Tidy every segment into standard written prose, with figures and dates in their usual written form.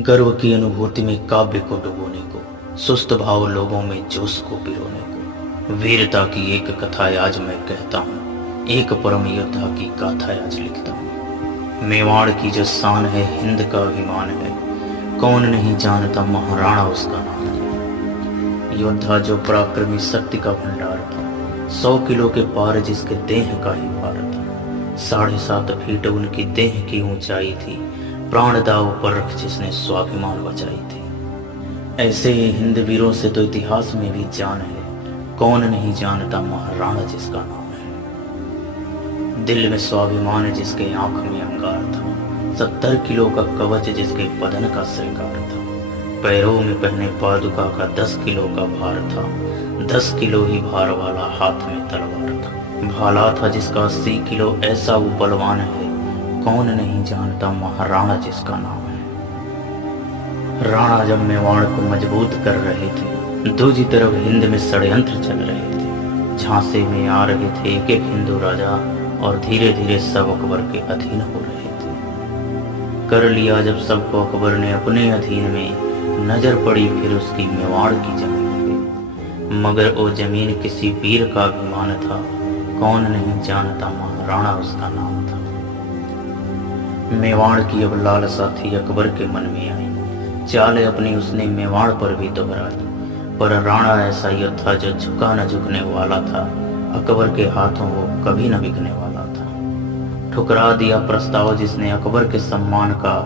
गर्व की अनुभूति में काव्य को डुबोने को, सुस्त भाव लोगों में जोश को पिरोने को, वीरता की एक कथा आज मैं कहता हूँ, एक परम योद्धा की गाथा आज लिखता हूँ। मेवाड़ की जो शान है, हिंद का अभिमान है, कौन नहीं जानता महाराणा उसका नाम है। योद्धा जो पराक्रमी शक्ति का भंडार था, 100 किलो के पार जिसके देह का ही भार था, 7.5 फीट उनकी देह की ऊंचाई थी, प्राण दाव पर रख जिसने स्वाभिमान बचाई थी। ऐसे ही हिंद वीरों से तो इतिहास में भी जान है, कौन नहीं जानता महाराणा जिसका नाम है। दिल में स्वाभिमान जिसके आंख में अंगार था, 70 किलो का कवच जिसके बदन का श्रृंगार था, पैरों में पहने पादुका का 10 किलो का भार था, 10 किलो ही भार वाला हाथ में तलवार था। भाला था जिसका 80 किलो, ऐसा वो बलवान है, कौन नहीं जानता महाराणा जिसका नाम है। राणा जब मेवाड़ को मजबूत कर रहे थे, दूसरी तरफ हिंद में षड्यंत्र चल रहे थे। झांसे में आ रहे थे एक एक हिंदू राजा और धीरे धीरे सब अकबर के अधीन हो रहे थे। कर लिया जब सबको अकबर ने अपने अधीन में, नजर पड़ी फिर उसकी मेवाड़ की जमीन पे। मगर वो जमीन किसी वीर का अभिमान था, कौन नहीं जानता महाराणा उसका नाम था। मेवाड़ की अब लालसा थी अकबर के मन में आई, चालें अपनी उसने मेवाड़ पर भी दोहराई। पर राणा ऐसा योद्धा जो झुका न झुकने वाला था, अकबर के हाथों वो कभी न बिकने वाला था। ठुकरा दिया प्रस्ताव जिसने अकबर के सम्मान का,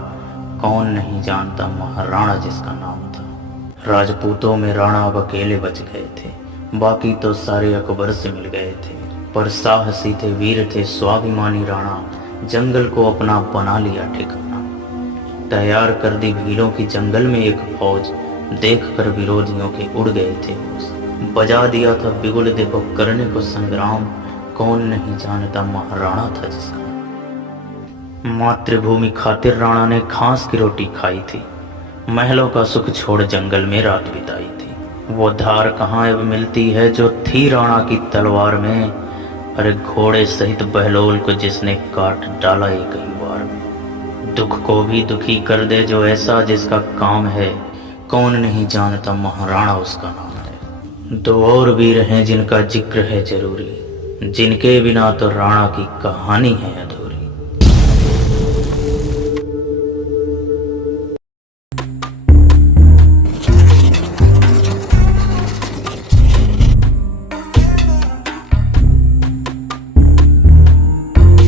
कौन नहीं जानता महाराणा जिसका नाम था। राजपूतों में राणा अब अकेले बच गए थे, बाकी तो सारे अकबर से मिल गए थे। पर साहसी थे, वीर थे, स्वाभिमानी राणा, जंगल को अपना बना लिया ठिकाना। तैयार कर दी भीलों की जंगल में एक फौज, देख कर विरोधियों के उड़ गए थे होश। बजा दिया था बिगुल देखो करने को संग्राम, कौन नहीं जानता महाराणा था जिसका। मातृभूमि खातिर राणा ने घास की रोटी खाई थी, महलों का सुख छोड़ जंगल में रात बिताई थी। वो धार कहाँ अब मिलती है जो थी राणा की तलवार में, अरे घोड़े सहित बहलोल को जिसने काट डाला एक ही बार में। दुख को भी दुखी कर दे जो ऐसा जिसका काम है, कौन नहीं जानता महाराणा उसका नाम है। 2 और वीर हैं जिनका जिक्र है जरूरी, जिनके बिना तो राणा की कहानी है अधूरी।